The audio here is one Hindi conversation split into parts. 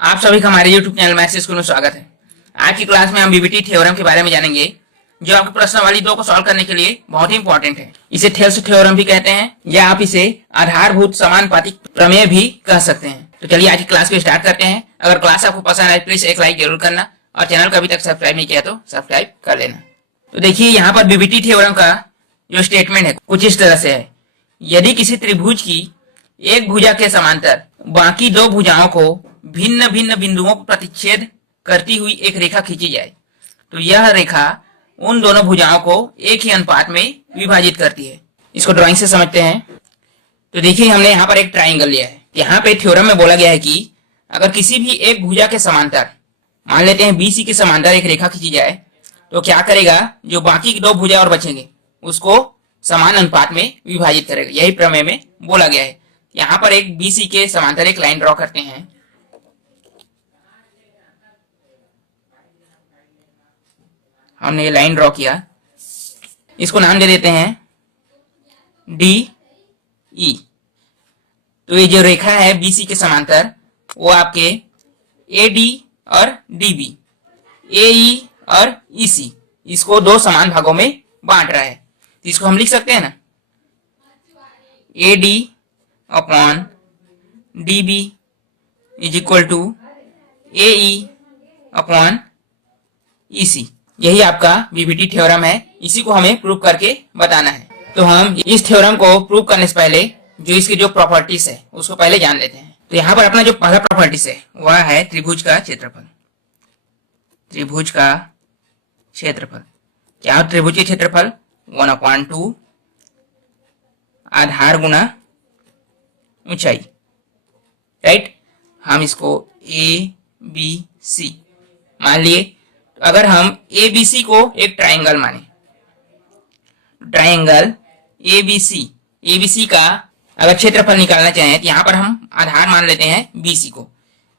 आप सभी का हमारे YouTube चैनल मैथ्स स्कूल में स्वागत है। आज की क्लास में हम बीबीटी थ्योरम के बारे में जानेंगे, जो आपके प्रश्नावली 2 को सॉल्व करने के लिए बहुत ही इंपॉर्टेंट है। इसे थेल्स थ्योरम भी कहते हैं या आप इसे आधारभूत समानुपातिक प्रमेय भी कह सकते हैं। तो चलिए आज की क्लास को स्टार्ट करते हैं। अगर क्लास आपको पसंद आए प्लीज एक लाइक जरूर करना और चैनल को अभी तक सब्सक्राइब नहीं किया तो सब्सक्राइब कर लेना। तो देखिए यहाँ पर बीबीटी थ्योरम का जो स्टेटमेंट है कुछ इस तरह से है। यदि किसी त्रिभुज की एक भुजा के समांतर बाकी दो भुजाओं को भिन्न भिन्न बिंदुओं पर प्रतिच्छेद करती हुई एक रेखा खींची जाए तो यह रेखा उन दोनों भुजाओं को एक ही अनुपात में विभाजित करती है। इसको ड्राइंग से समझते हैं। तो देखिए हमने यहाँ पर एक ट्राइंगल लिया है। यहाँ पे थ्योरम में बोला गया है कि अगर किसी भी एक भुजा के समांतर मान लेते हैं बीसी के समांतर एक रेखा खींची जाए तो क्या करेगा, जो बाकी दो भुजा और बचेंगे उसको समान अनुपात में विभाजित करेगा। यही प्रमेय में बोला गया है। यहाँ पर एक बीसी के समांतर एक लाइन ड्रॉ करते हैं। हमने ये लाइन ड्रॉ किया, इसको नाम दे देते हैं डी ई। तो ये जो रेखा है बीसी के समांतर वो आपके ए डी और डी बी, ए ई और ई सी, इसको दो समान भागों में बांट रहा है। तो इसको हम लिख सकते हैं ना, A D upon D B is equal to A E upon E C. यही आपका बीबीटी थ्योरम है। इसी को हमें प्रूव करके बताना है। तो हम इस थ्योरम को प्रूव करने से पहले जो इसकी जो प्रॉपर्टीज है उसको पहले जान लेते हैं। तो यहाँ पर अपना जो पहला प्रॉपर्टीज है वह है त्रिभुज का क्षेत्रफल। त्रिभुज का क्षेत्रफल क्या है? त्रिभुज के क्षेत्रफल 1/2 आधार गुना ऊंचाई, राइट। हम इसको ए बी सी मान लिए। तो अगर हम ए बी सी को एक ट्राइंगल माने, ट्राइंगल ए बी सी का अगर क्षेत्रफल निकालना चाहें तो यहाँ पर हम आधार मान लेते हैं बीसी को।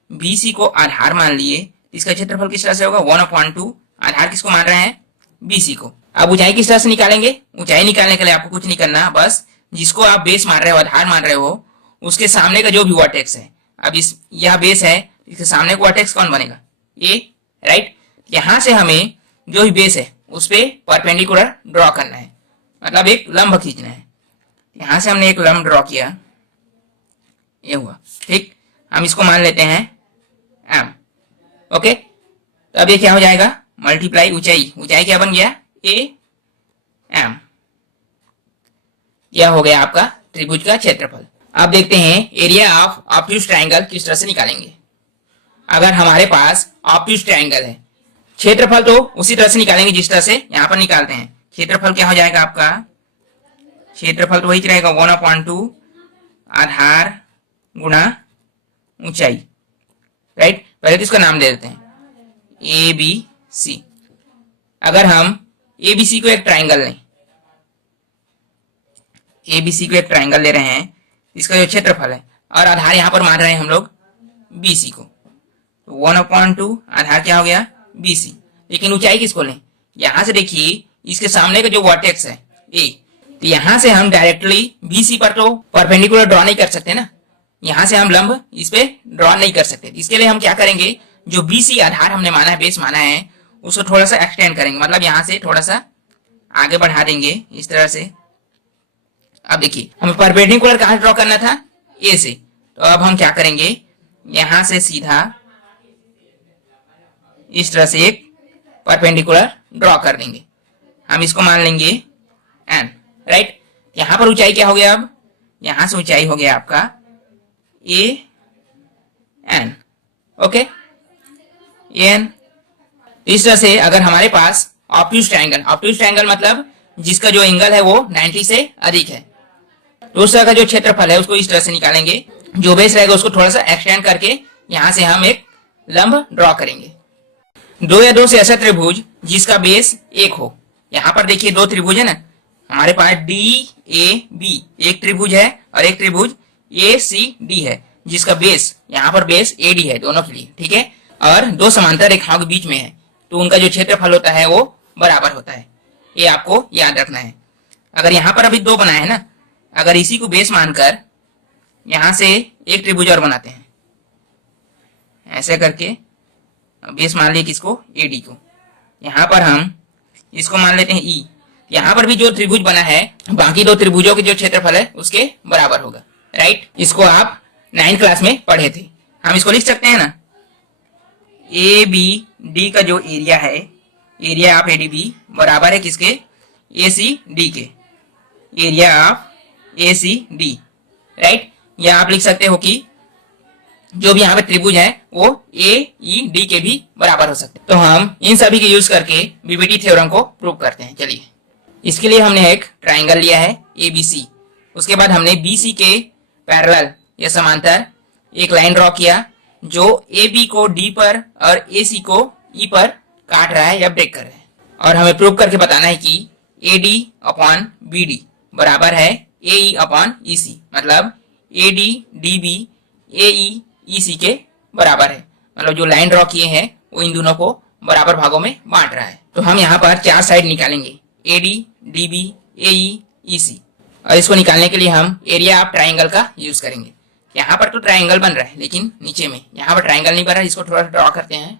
बीसी को आधार मान लिए, इसका क्षेत्रफल किस तरह से होगा 1/2। आधार किसको मान रहे हैं? बीसी को। अब ऊंचाई किस तरह से निकालेंगे? ऊंचाई निकालने के लिए आपको कुछ नहीं करना, बस जिसको आप बेस मान रहे हो, आधार मान रहे हो, उसके सामने का जो भी वर्टेक्स है, अब यह बेस है, इसके सामने का वर्टेक्स कौन बनेगा? ए, राइट। यहां से हमें जो भी बेस है उस पे परपेंडिकुलर ड्रॉ करना है, मतलब एक लंब खींचना है। यहां से हमने एक लंब ड्रॉ किया, ये हुआ, ठीक। हम इसको मान लेते हैं एम, ओके। तो अब ये क्या हो जाएगा? मल्टीप्लाई ऊंचाई, ऊंचाई क्या बन गया? A M. यह हो गया आपका त्रिभुज का क्षेत्रफल। अब देखते हैं एरिया ऑफ ऑब्ट्यूज ट्राइंगल किस तरह से निकालेंगे। अगर हमारे पास ऑब्ट्यूज ट्राइंगल है, क्षेत्रफल तो उसी तरह से निकालेंगे जिस तरह से यहाँ पर निकालते हैं। क्षेत्रफल क्या हो जाएगा आपका? क्षेत्रफल तो वही रहेगा 1/2 आधार गुना ऊंचाई, राइट। पहले तो इसका नाम दे देते हैं ए बी सी। अगर हम ए बी सी को एक ट्राइंगल लें, ए बी सी को एक ट्राइंगल ले रहे हैं, इसका जो क्षेत्रफल है और आधार यहाँ पर मान रहे हैं हम लोग बी सी को, तो 1/2 आधार क्या हो गया? B C. लेकिन ऊंचाई किसको लें? यहां से देखिए इसके सामने का जो वर्टेक्स है ए, तो यहां से हम डायरेक्टली बी सी पर तो परपेंडिकुलर ड्रॉ नहीं कर सकते ना, यहां से हम लंब इस पे ड्रॉ नहीं कर सकते। इसके लिए हम क्या करेंगे, जो बी सी आधार हमने माना है, बेस माना है, उसको थोड़ा सा एक्सटेंड करेंगे, मतलब यहां से थोड़ा सा आगे बढ़ा देंगे इस तरह से। अब देखिए हमें परपेंडिकुलर कहां ड्रॉ करना था? ए से। तो अब हम क्या करेंगे, यहां से सीधा इस तरह से एक परपेंडिकुलर ड्रॉ कर देंगे। हम इसको मान लेंगे एन, राइट। यहां पर ऊंचाई क्या हो गया? अब यहां से ऊंचाई हो गया आपका ए एन, ओके, एन। इस तरह से अगर हमारे पास ऑब्ट्यूज ट्राइंगल मतलब जिसका जो एंगल है वो 90 से अधिक है, तो उस तरह का जो क्षेत्रफल है उसको इस तरह से निकालेंगे। जो बेस रहेगा उसको थोड़ा सा एक्सटेंड करके यहां से हम एक लंब ड्रॉ करेंगे। दो या दो से ऐसा त्रिभुज जिसका बेस एक हो। यहाँ पर देखिए दो त्रिभुज है ना, हमारे पास डी ए बी एक त्रिभुज है और एक त्रिभुज ए सी डी है जिसका बेस यहाँ पर बेस ए डी है दोनों के लिए, ठीक है। और दो समांतर रेखाओं के बीच में है, तो उनका जो क्षेत्रफल होता है वो बराबर होता है। ये आपको याद रखना है। अगर यहाँ पर अभी दो बनाए है ना, अगर इसी को बेस मानकर यहां से एक त्रिभुज और बनाते हैं, ऐसे करके बेस मान लिए किसको, एडी को। यहाँ पर हम इसको मान लेते हैं ई। यहाँ पर भी जो त्रिभुज बना है बाकी दो त्रिभुजों के जो क्षेत्रफल है उसके बराबर होगा, राइट। इसको आप 9th क्लास में पढ़े थे। हम इसको लिख सकते हैं ना, ए बी डी का जो एरिया है, एरिया ऑफ एडीबी बराबर है किसके, ए सी डी के, area of A C D, right. या आप लिख सकते हो कि जो भी यहाँ पे त्रिभुज है वो ए ई डी के भी बराबर हो सकते हैं। तो हम इन सभी के यूज करके बीबीटी थ्योरम को प्रूव करते हैं। चलिए, इसके लिए हमने एक ट्राइंगल लिया है एबीसी, उसके बाद हमने बीसी के पैरेलल या समांतर एक लाइन ड्रॉ किया जो ए बी को डी पर और ए सी को ई पर काट रहा है या ब्रेक कर रहा है। और हमें प्रूव करके बताना है कि A D upon B D बराबर है A E upon E C, मतलब A D D B A E E C के बराबर है। मतलब जो लाइन ड्रॉ किए हैं वो इन दोनों को बराबर भागों में बांट रहा है। तो हम यहाँ पर 4 साइड निकालेंगे, ए D D B A E E सी, और इसको निकालने के लिए हम एरिया ऑफ ट्राइंगल का यूज करेंगे। यहाँ पर तो ट्राइंगल बन रहा है लेकिन नीचे में यहाँ पर ट्राइंगल नहीं बन रहा है, इसको थोड़ा ड्रॉ करते हैं।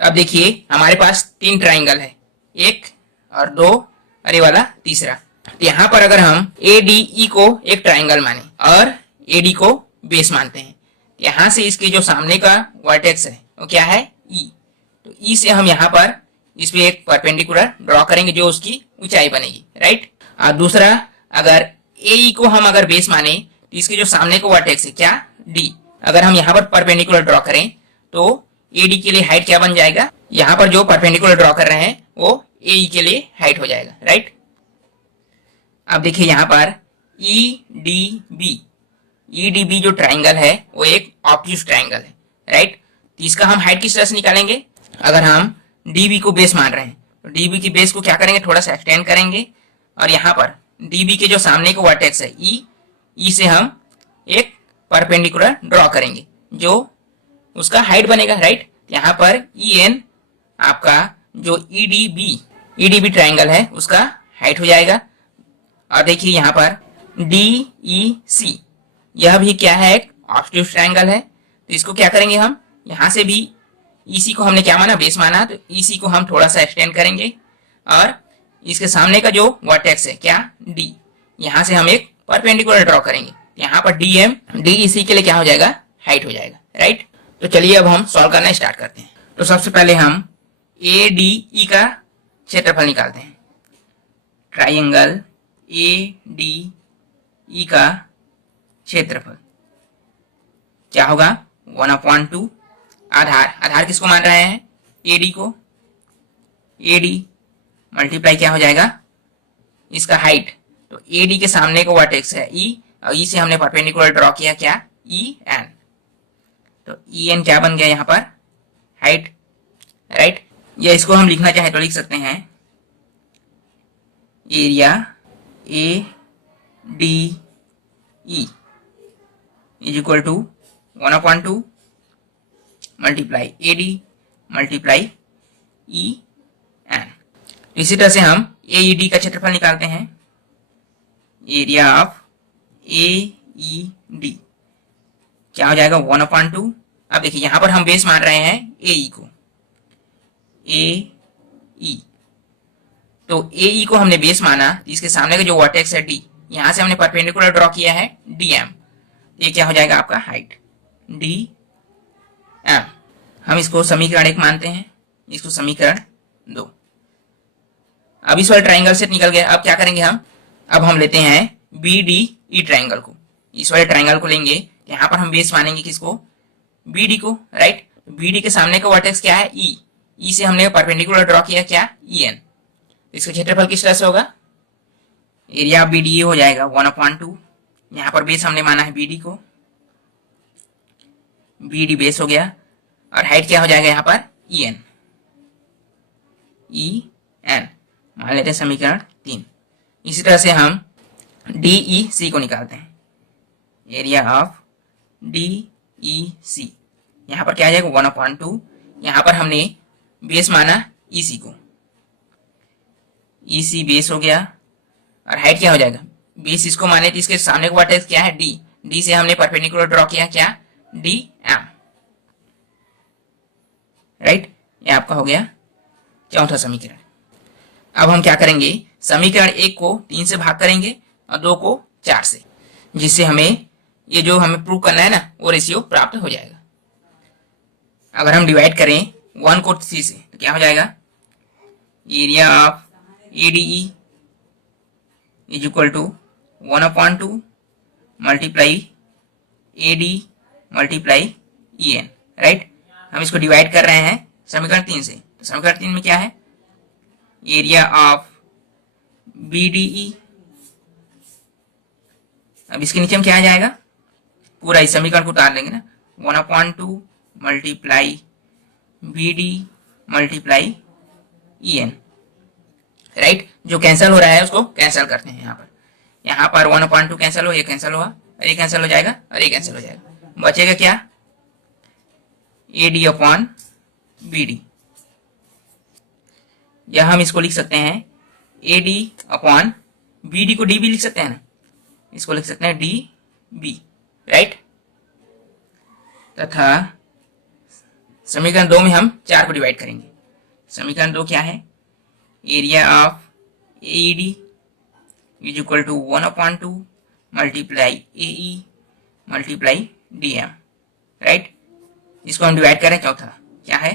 तो अब देखिए हमारे पास 3 ट्राइंगल है, 1 और 2 और ये वाला तीसरा। तो यहाँ पर अगर हम ए डी ई को एक ट्राइंगल माने और ए डी को बेस मानते हैं, यहाँ से इसके जो सामने का वर्टेक्स है वो क्या है, ई। तो ई से हम यहाँ पर इस पे एक परपेंडिकुलर ड्रॉ करेंगे जो उसकी ऊंचाई बनेगी, राइट। और दूसरा, अगर ए ई को हम अगर बेस माने तो इसके जो सामने का वर्टेक्स है क्या, डी, अगर हम यहाँ पर परपेंडिकुलर ड्रॉ करें तो ए डी के लिए हाइट क्या बन जाएगा, यहाँ पर जो परपेंडिकुलर ड्रॉ कर रहे हैं वो ए ई के लिए हाइट हो जाएगा, राइट। अब देखिए यहाँ पर ई डी बी जो ट्राइंगल है वो एक ऑब्ट्यूज ट्राइंगल है, राइट। तो इसका हम हाइट किस तरह से निकालेंगे, अगर हम डी बी को बेस मान रहे हैं तो डी बी की बेस को क्या करेंगे, थोड़ा सा एक्सटेंड करेंगे और यहाँ पर डी बी के जो सामने का वर्टेक्स है ई से हम एक परपेंडिकुलर ड्रॉ करेंगे जो उसका हाइट बनेगा, राइट। यहाँ पर ई एन आपका जो ई डी बी ट्राइंगल है उसका हाइट हो जाएगा। और देखिए यहाँ पर डी ई सी, यह भी क्या है, एक ऑब्ट्यूज ट्राइंगल है। तो इसको क्या करेंगे हम, यहाँ से भी ईसी को हमने क्या माना, बेस माना, तो ईसी को हम थोड़ा सा एक्सटेंड करेंगे और इसके सामने का जो वर्टेक्स है क्या, डी, यहाँ से हम एक परपेंडिकुलर ड्रॉ करेंगे। यहाँ पर डी एम डी ई के लिए क्या हो जाएगा, हाइट हो जाएगा, राइट। तो चलिए अब हम सॉल्व करना स्टार्ट करते हैं। तो सबसे पहले हम ए डी ई का क्षेत्रफल निकालते हैं। ट्राइंगल ए डी ई का क्षेत्रफल क्या होगा, 1/2 आधार किसको मान रहे हैं, एडी को, एडी मल्टीप्लाई क्या हो जाएगा इसका हाइट। तो एडी के सामने को वर्टेक्स है ई और ई से हमने परपेंडिकुलर ड्रॉ किया क्या, ई एन। तो ई एन क्या बन गया यहाँ पर, हाइट, राइट। या इसको हम लिखना चाहे तो लिख सकते हैं area A D E is equal to 1/2 multiply A D multiply E N. इसी तरह से हम ए ई डी का क्षेत्रफल निकालते हैं, area of A E D क्या हो जाएगा, 1/2। अब देखिए यहाँ पर हम बेस मान रहे हैं ए ई को, ए ई, तो ए ई को हमने बेस माना, इसके सामने का जो वर्टेक्स है डी, यहाँ से हमने परपेंडिकुलर ड्रॉ किया है डी एम, ये क्या हो जाएगा आपका हाइट, डी एम। हम इसको समीकरण 1 मानते हैं, इसको समीकरण 2। अब इस वाले ट्राइंगल से निकल गया। अब क्या करेंगे हम, अब हम लेते हैं बी डी ई ट्राइंगल को, इस वाले ट्राइंगल को लेंगे, यहाँ पर हम बेस मानेंगे किसको, बी डी को, राइट। बी डी के सामने का वर्टेक्स क्या है, ई से हमने परपेंडिकुलर ड्रॉ किया क्या, ई एन। इसका क्षेत्रफल किस तरह से होगा, एरिया ऑफ बी डी हो जाएगा 1/2। यहाँ पर बेस हमने माना है बी डी को, बी डी बेस हो गया और हाइट क्या हो जाएगा यहाँ पर, ई एन, ई एन मान लेते हैं समीकरण 3। इसी तरह से हम डी ई सी को निकालते हैं, एरिया ऑफ डी ई सी, यहाँ पर क्या आ जाएगा 1/2। यहाँ पर हमने बेस माना ई सी को, ई सी बेस हो गया और हाइट क्या हो जाएगा, बेस इसको माने तो इसके सामने का वर्टेक्स क्या है, डी से हमने परपेंडिकुलर ड्रॉ किया क्या, डी एम, राइट। ये आपका हो गया चौथा समीकरण। अब हम क्या करेंगे, समीकरण 1 को 3 से भाग करेंगे और 2 को 4 से, जिससे हमें ये जो हमें प्रूव करना है ना वो रेशियो प्राप्त हो जाएगा। अगर हम डिवाइड करें 1 को 3 से तो क्या हो जाएगा, area of ADE is equal to 1/2 multiply AD multiply EN, right. हम इसको डिवाइड कर रहे हैं समीकरण 3 से, तो समीकरण 3 में क्या है, एरिया ऑफ BDE, अब इसके नीचे में क्या आ जाएगा, पूरा इस समीकरण को उतार लेंगे ना, 1/2 multiply BD multiply EN, right. जो कैंसिल हो रहा है उसको कैंसिल करते हैं। यहाँ पर 1/2 कैंसिल हो, ये कैंसिल हुआ और ये कैंसिल हो जाएगा और ये कैंसिल हो जाएगा, बचेगा क्या, AD अपॉन BD। या हम इसको लिख सकते हैं AD अपॉन BD को D भी लिख सकते हैं ना, इसको लिख सकते हैं DB, राइट। तथा समीकरण 2 में हम 4 को डिवाइड करेंगे। समीकरण 2 क्या है, area of AED is equal to 1/2 multiply AE multiply DM, right. इसको हम डिवाइड करें चौथा, क्या है,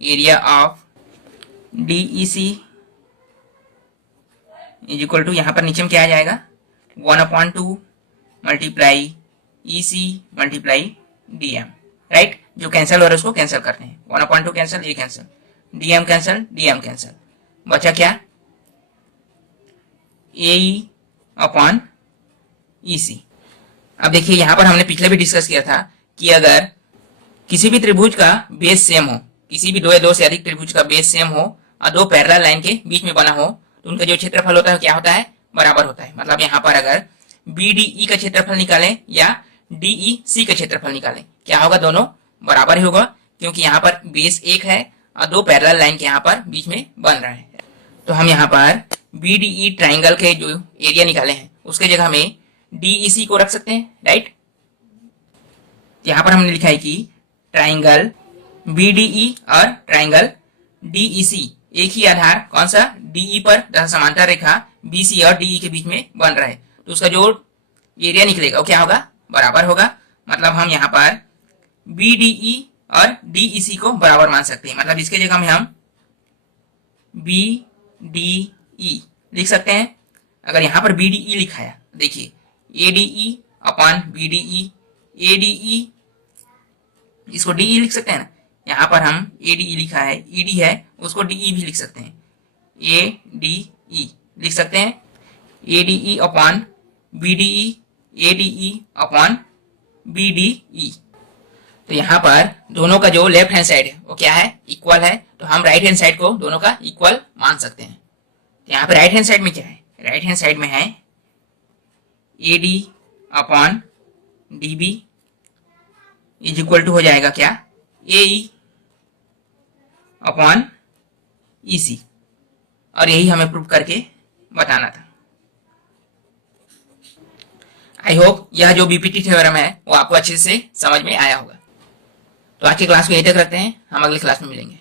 area of DEC is equal to, यहाँ पर नीचे में क्या आ जाएगा, 1/2 multiply EC multiply DM, right. जो कैंसिल हो रहा है उसको कैंसिल करते हैं, 1/2 कैंसिल, ये cancel, DM cancel, DM cancel, बचा क्या, AE अपॉन EC। अब देखिए यहाँ पर हमने पिछले भी डिस्कस किया था कि अगर किसी भी त्रिभुज का बेस सेम हो, किसी भी 2 या 2 से अधिक त्रिभुज का बेस सेम हो और 2 पैरेलल लाइन के बीच में बना हो, तो उनका जो क्षेत्रफल होता है क्या होता है, बराबर होता है। मतलब यहाँ पर अगर BDE का क्षेत्रफल निकालें या DEC का क्षेत्रफल निकालें, क्या होगा, दोनों बराबर ही होगा, क्योंकि यहाँ पर बेस 1 है और 2 पैरेलल लाइन के यहाँ पर बीच में बन रहा है। तो हम यहाँ पर BDE ट्राइंगल के जो एरिया निकाले हैं उसके जगह में DEC को रख सकते हैं, राइट। यहाँ पर हमने लिखा है कि ट्राइंगल BDE और ट्राइंगल DEC एक ही आधार कौन सा, DE पर तथा समांतर रेखा BC और DE के बीच में बन रहा है, तो उसका जो एरिया निकलेगा वो क्या होगा, बराबर होगा। मतलब हम यहाँ पर BDE और DEC को बराबर मान सकते हैं। मतलब इसके जगह में हम BDE लिख सकते हैं। अगर यहाँ पर BDE लिखा है, देखिए ADE अपॉन BDE, ADE इसको DE लिख सकते हैं ना, यहाँ पर हम ADE लिखा है, ED है, उसको DE भी लिख सकते हैं, ADE लिख सकते हैं, ADE upon BDE, ADE upon BDE। तो यहाँ पर दोनों का जो लेफ्ट हैंड साइड है वो क्या है, इक्वल है, तो हम राइट हैंड साइड को दोनों का इक्वल मान सकते हैं। तो यहाँ पे राइट हैंड साइड में क्या है, राइट हैंड साइड में है AD upon DB is equal to हो जाएगा क्या, AE अपॉन EC, और यही हमें प्रूव करके बताना था। आई होप यह जो बीपीटी थ्योरम है वो आपको अच्छे से समझ में आया होगा। तो आज की क्लास को यहीं तक रखते हैं, हम अगली क्लास में मिलेंगे।